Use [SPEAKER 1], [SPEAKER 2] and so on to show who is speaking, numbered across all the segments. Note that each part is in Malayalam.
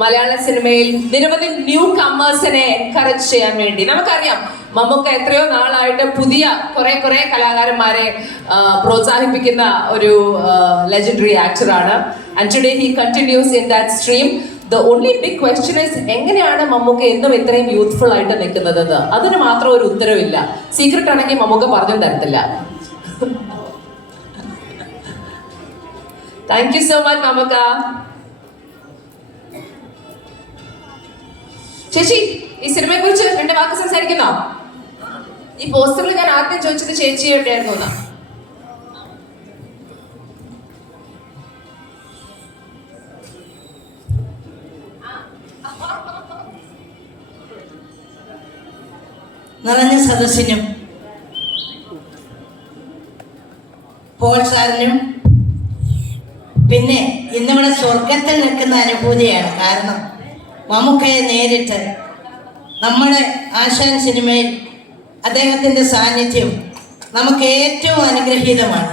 [SPEAKER 1] മലയാള സിനിമയിൽ നിരവധി ന്യൂ കമ്മേഴ്സിനെ എൻകറേജ് ചെയ്യാൻ വേണ്ടി. നമുക്കറിയാം മമ്മൂക്ക എത്രയോ നാളായിട്ട് പുതിയ കുറെ കുറെ കലാകാരന്മാരെ പ്രോത്സാഹിപ്പിക്കുന്ന ഒരു ലെജൻഡറി ആക്ടറാണ് and today he continues in that stream the only big question is എങ്ങനെയാണ് മമ്മൂക്ക എന്നും ഇത്രയും യൂത്ത്ഫുൾ ആയിട്ട് നിൽക്കുന്നതെന്ന്? അതിന് മാത്രം ഒരു ഉത്തരവില്ല. സീക്രട്ട് ആണെങ്കിൽ മമ്മൂക്ക പറഞ്ഞു തരത്തില്ല. Thank you so much Mammakka. ചേച്ചി ഈ സിനിമയെ കുറിച്ച് രണ്ട് വാക്ക് സംസാരിക്കുന്നോ? ഈ പോസ്റ്ററിൽ ഞാൻ ആദ്യം ചോദിച്ചത് ചേച്ചി എന്നാ.
[SPEAKER 2] നിറഞ്ഞ സദസ്സിനും പോൾ സാറിനും പിന്നെ ഇന്നിവിടെ സ്വർഗത്തിൽ നിൽക്കുന്ന അനുഭൂതിയാണ് കാരണം. മമ്മൂക്കയെ നേരിട്ട് നമ്മുടെ ആശാൻ സിനിമയിൽ അദ്ദേഹത്തിന്റെ സാന്നിധ്യം നമുക്ക് ഏറ്റവും അനുഗ്രഹീതമാണ്.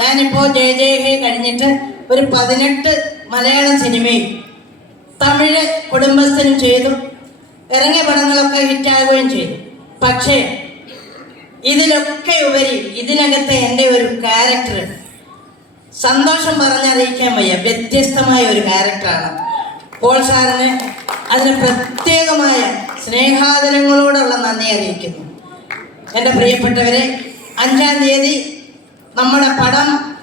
[SPEAKER 2] ഞാനിപ്പോൾ ജയ ഹെ കഴിഞ്ഞിട്ട് ഒരു പതിനെട്ട് മലയാള സിനിമയിൽ തമിഴ് കുടുംബസ്ഥനും ചെയ്തു. ഇറങ്ങിയ പടങ്ങളൊക്കെ ഹിറ്റാകുകയും ചെയ്തു. പക്ഷേ ഇതിലൊക്കെ ഉപരി ഇതിനകത്തെ എന്റെ ഒരു ക്യാരക്ടർ സന്തോഷം പറഞ്ഞറിയിക്കാൻ വയ്യ. വ്യത്യസ്തമായ ഒരു ക്യാരക്ടറാണ് പോൾ സാറിന് അതിന് പ്രത്യേകമായ സ്നേഹാദരങ്ങളോടുള്ള നന്ദി അറിയിക്കുന്നു. എന്റെ പ്രിയപ്പെട്ടവരെ അഞ്ചാം തീയതി നമ്മുടെ പടം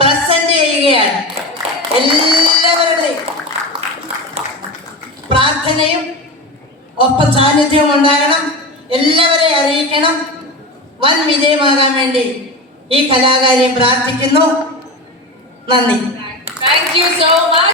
[SPEAKER 2] പ്രസന്റ് ചെയ്യുകയാണ്. എല്ലാവരുടെയും പ്രാർത്ഥനയും ഒപ്പം സാന്നിധ്യവും ഉണ്ടാകണം. എല്ലാവരെയും അറിയിക്കണം. വൻ വിജയമാകാൻ വേണ്ടി ഈ കലാകാരിയെ പ്രാർത്ഥിക്കുന്നു. നന്ദി.
[SPEAKER 1] Thank you so